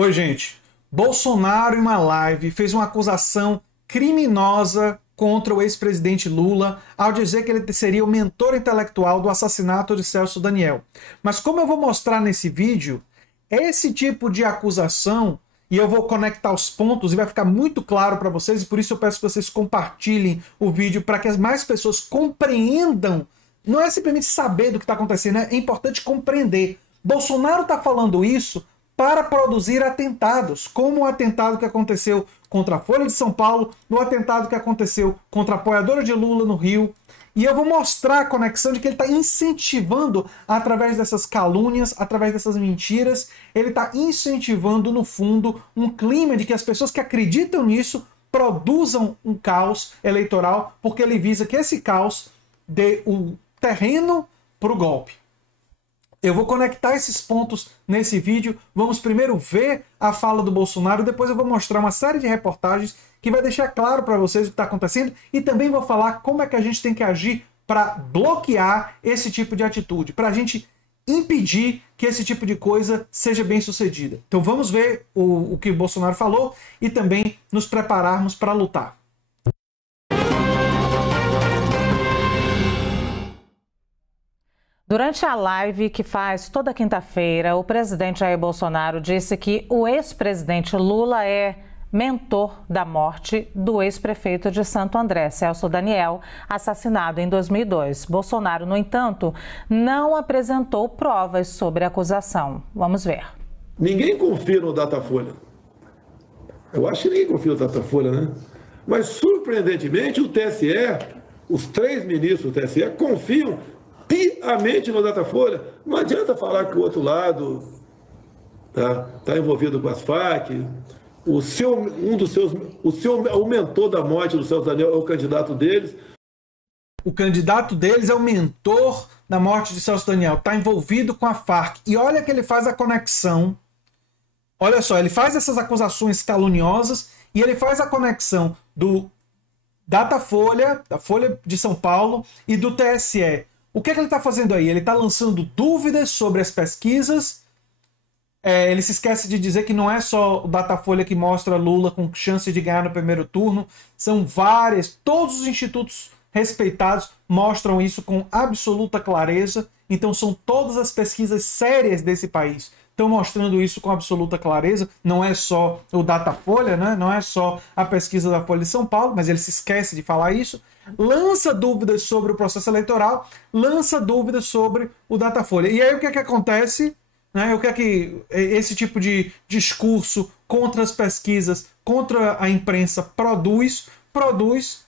Oi, gente. Bolsonaro, em uma live, fez uma acusação criminosa contra o ex-presidente Lula ao dizer que ele seria o mentor intelectual do assassinato de Celso Daniel. Mas como eu vou mostrar nesse vídeo, esse tipo de acusação, e eu vou conectar os pontos e vai ficar muito claro para vocês, e por isso eu peço que vocês compartilhem o vídeo para que as mais pessoas compreendam. Não é simplesmente saber do que está acontecendo, é importante compreender. Bolsonaro está falando isso para produzir atentados, como o atentado que aconteceu contra a Folha de São Paulo, no atentado que aconteceu contra a apoiadora de Lula no Rio. E eu vou mostrar a conexão de que ele está incentivando, através dessas calúnias, através dessas mentiras, ele está incentivando, no fundo, um clima de que as pessoas que acreditam nisso produzam um caos eleitoral, porque ele visa que esse caos dê o terreno para o golpe. Eu vou conectar esses pontos nesse vídeo. Vamos primeiro ver a fala do Bolsonaro, depois eu vou mostrar uma série de reportagens que vai deixar claro para vocês o que está acontecendo e também vou falar como é que a gente tem que agir para bloquear esse tipo de atitude, para a gente impedir que esse tipo de coisa seja bem sucedida. Então vamos ver o que o Bolsonaro falou e também nos prepararmos para lutar. Durante a live que faz toda quinta-feira, o presidente Jair Bolsonaro disse que o ex-presidente Lula é mentor da morte do ex-prefeito de Santo André, Celso Daniel, assassinado em 2002. Bolsonaro, no entanto, não apresentou provas sobre a acusação. Vamos ver. Ninguém confia no Datafolha. Eu acho que ninguém confia no Datafolha, né? Mas, surpreendentemente, o TSE, os 3 ministros do TSE, confiam piamente no Datafolha. Não adianta falar que o outro lado tá envolvido com as Farc. O mentor da morte do Celso Daniel é o candidato deles. O candidato deles é o mentor da morte de Celso Daniel. Está envolvido com a Farc. E olha que ele faz a conexão. Olha só, ele faz essas acusações caluniosas e ele faz a conexão do Datafolha, da Folha de São Paulo e do TSE. O que ele está fazendo aí? Ele está lançando dúvidas sobre as pesquisas. Ele se esquece de dizer que não é só o Datafolha que mostra Lula com chance de ganhar no primeiro turno. São várias, todos os institutos respeitados mostram isso com absoluta clareza. Então são todas as pesquisas sérias desse país estão mostrando isso com absoluta clareza. Não é só o Datafolha, né? Não é só a pesquisa da Folha de São Paulo, mas ele se esquece de falar isso. Lança dúvidas sobre o processo eleitoral, lança dúvidas sobre o Datafolha. E aí o que é que acontece? Né? O que é que esse tipo de discurso contra as pesquisas, contra a imprensa produz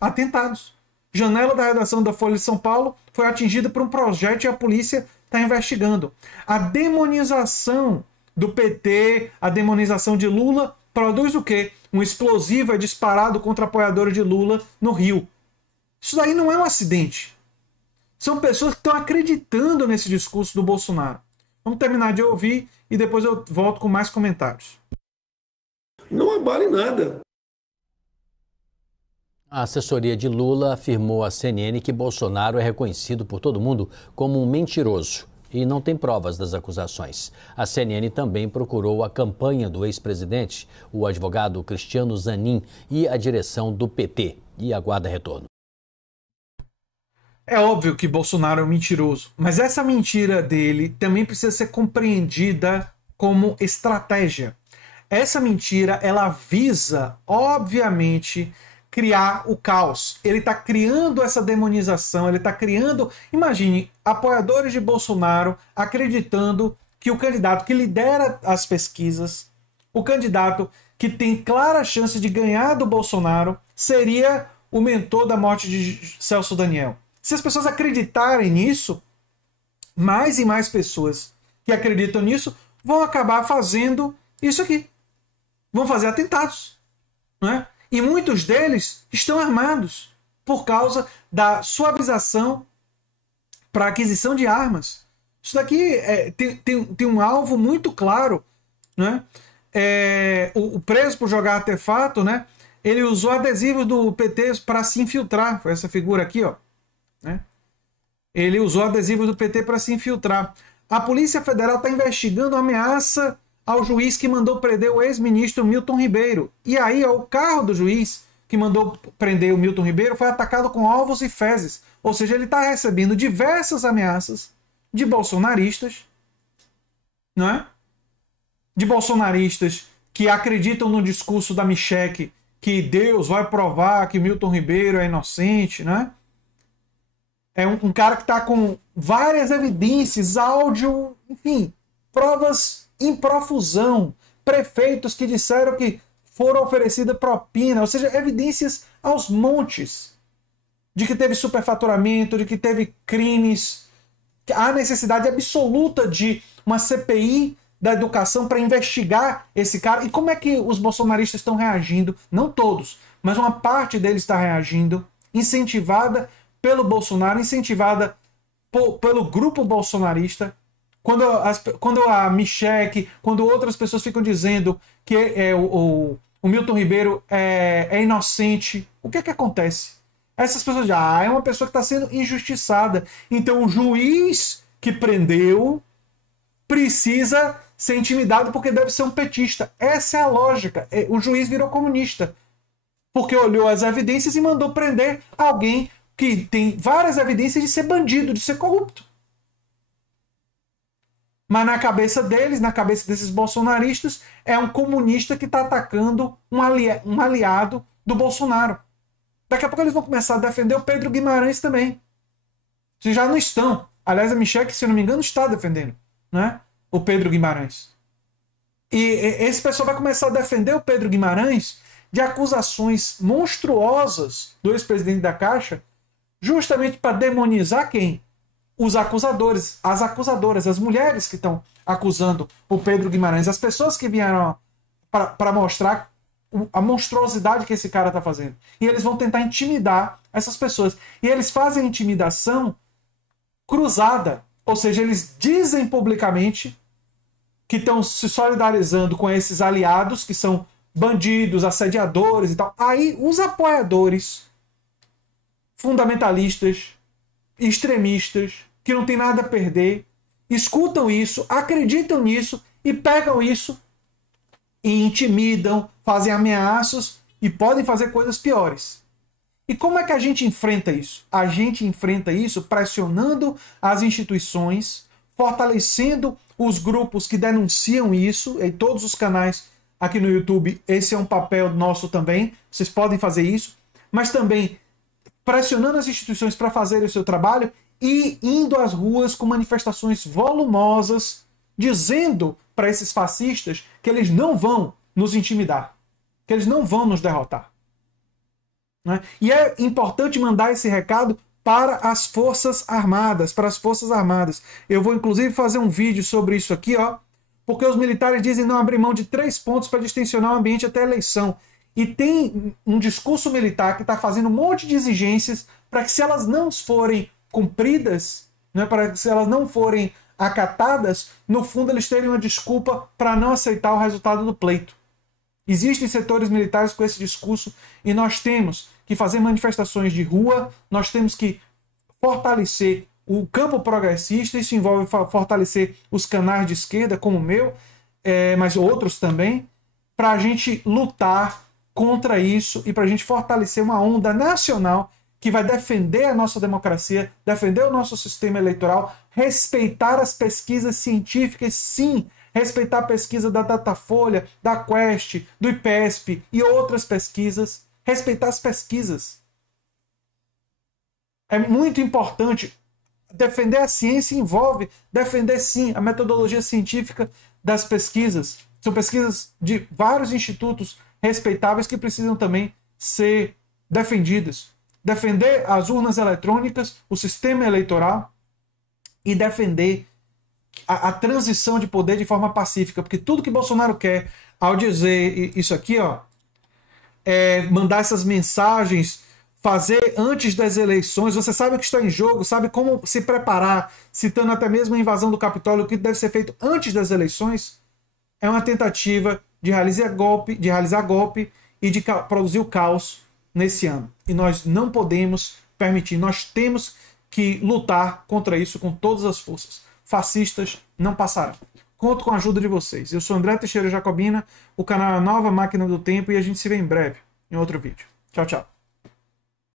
atentados. Janela da redação da Folha de São Paulo foi atingida por um projeto e a polícia está investigando. A demonização do PT, a demonização de Lula, produz o quê? Um explosivo é disparado contra apoiadores de Lula no Rio. Isso daí não é um acidente. São pessoas que estão acreditando nesse discurso do Bolsonaro. Vamos terminar de ouvir e depois eu volto com mais comentários. Não abale nada. A assessoria de Lula afirmou à CNN que Bolsonaro é reconhecido por todo mundo como um mentiroso e não tem provas das acusações. A CNN também procurou a campanha do ex-presidente, o advogado Cristiano Zanin e a direção do PT, e aguarda retorno. É óbvio que Bolsonaro é um mentiroso, mas essa mentira dele também precisa ser compreendida como estratégia. Essa mentira, ela visa, obviamente, criar o caos. Ele está criando essa demonização, ele está criando... Imagine, apoiadores de Bolsonaro acreditando que o candidato que lidera as pesquisas, o candidato que tem clara chance de ganhar do Bolsonaro, seria o mentor da morte de Celso Daniel. Se as pessoas acreditarem nisso, mais e mais pessoas que acreditam nisso vão acabar fazendo isso aqui. Vão fazer atentados, não é? E muitos deles estão armados por causa da suavização para aquisição de armas. Isso daqui tem um alvo muito claro, né? O preso por jogar artefato, né? Ele usou adesivos do PT para se infiltrar. Foi essa figura aqui, ó. Né? Ele usou adesivos do PT para se infiltrar. A Polícia Federal está investigando a ameaça ao juiz que mandou prender o ex-ministro Milton Ribeiro. E aí, ó, o carro do juiz que mandou prender o Milton Ribeiro foi atacado com ovos e fezes. Ou seja, ele está recebendo diversas ameaças de bolsonaristas, não é? De bolsonaristas que acreditam no discurso da Michelle que Deus vai provar que Milton Ribeiro é inocente, né? É um cara que está com várias evidências, áudio, enfim, provas em profusão, prefeitos que disseram que foram oferecidas propina, ou seja, evidências aos montes de que teve superfaturamento, de que teve crimes. Há necessidade absoluta de uma CPI da educação para investigar esse cara. E como é que os bolsonaristas estão reagindo? Não todos, mas uma parte deles está reagindo, incentivada pelo Bolsonaro, incentivada pelo grupo bolsonarista. Quando a Michelle, quando outras pessoas ficam dizendo que o Milton Ribeiro é inocente, o que é que acontece? Essas pessoas dizem, é uma pessoa que está sendo injustiçada. Então o juiz que prendeu precisa ser intimidado porque deve ser um petista. Essa é a lógica. O juiz virou comunista porque olhou as evidências e mandou prender alguém que tem várias evidências de ser bandido, de ser corrupto. Mas na cabeça deles, na cabeça desses bolsonaristas, é um comunista que está atacando um aliado do Bolsonaro. Daqui a pouco eles vão começar a defender o Pedro Guimarães também. Se já não estão. Aliás, a Michelle, se eu não me engano, está defendendo, né? O Pedro Guimarães. E esse pessoal vai começar a defender o Pedro Guimarães de acusações monstruosas do ex-presidente da Caixa, justamente para demonizar quem? Os acusadores, as acusadoras, as mulheres que estão acusando o Pedro Guimarães, as pessoas que vieram para mostrar a monstruosidade que esse cara está fazendo. E eles vão tentar intimidar essas pessoas. E eles fazem intimidação cruzada. Ou seja, eles dizem publicamente que estão se solidarizando com esses aliados, que são bandidos, assediadores e tal. Aí os apoiadores fundamentalistas, extremistas, que não tem nada a perder, escutam isso, acreditam nisso e pegam isso e intimidam, fazem ameaças e podem fazer coisas piores. E como é que a gente enfrenta isso? A gente enfrenta isso pressionando as instituições, fortalecendo os grupos que denunciam isso, em todos os canais aqui no YouTube, esse é um papel nosso também, vocês podem fazer isso, mas também pressionando as instituições para fazerem o seu trabalho e indo às ruas com manifestações volumosas, dizendo para esses fascistas que eles não vão nos intimidar, que eles não vão nos derrotar. Né? E é importante mandar esse recado para as Forças Armadas, Eu vou inclusive fazer um vídeo sobre isso aqui, ó, porque os militares dizem não abrir mão de 3 pontos para distensionar o ambiente até a eleição. E tem um discurso militar que está fazendo um monte de exigências para que, se elas não forem cumpridas, né, para que, se elas não forem acatadas, no fundo eles terem uma desculpa para não aceitar o resultado do pleito. Existem setores militares com esse discurso e nós temos que fazer manifestações de rua, nós temos que fortalecer o campo progressista, isso envolve fortalecer os canais de esquerda, como o meu, mas outros também, para a gente lutar contra isso e para a gente fortalecer uma onda nacional que vai defender a nossa democracia, defender o nosso sistema eleitoral, respeitar as pesquisas científicas, sim, respeitar a pesquisa da Datafolha, da Quest, do IPESP e outras pesquisas, respeitar as pesquisas. É muito importante. Defender a ciência envolve defender, sim, a metodologia científica das pesquisas. São pesquisas de vários institutos respeitáveis que precisam também ser defendidas. Defender as urnas eletrônicas, o sistema eleitoral e defender a transição de poder de forma pacífica, porque tudo que Bolsonaro quer ao dizer isso aqui, ó, é mandar essas mensagens, fazer antes das eleições, você sabe o que está em jogo, sabe como se preparar, citando até mesmo a invasão do Capitólio, o que deve ser feito antes das eleições, é uma tentativa de realizar golpe e de produzir o caos nesse ano. E nós não podemos permitir, nós temos que lutar contra isso com todas as forças. Fascistas não passarão. Conto com a ajuda de vocês. Eu sou André Teixeira Jacobina, o canal é a Nova Máquina do Tempo e a gente se vê em breve em outro vídeo. Tchau, tchau.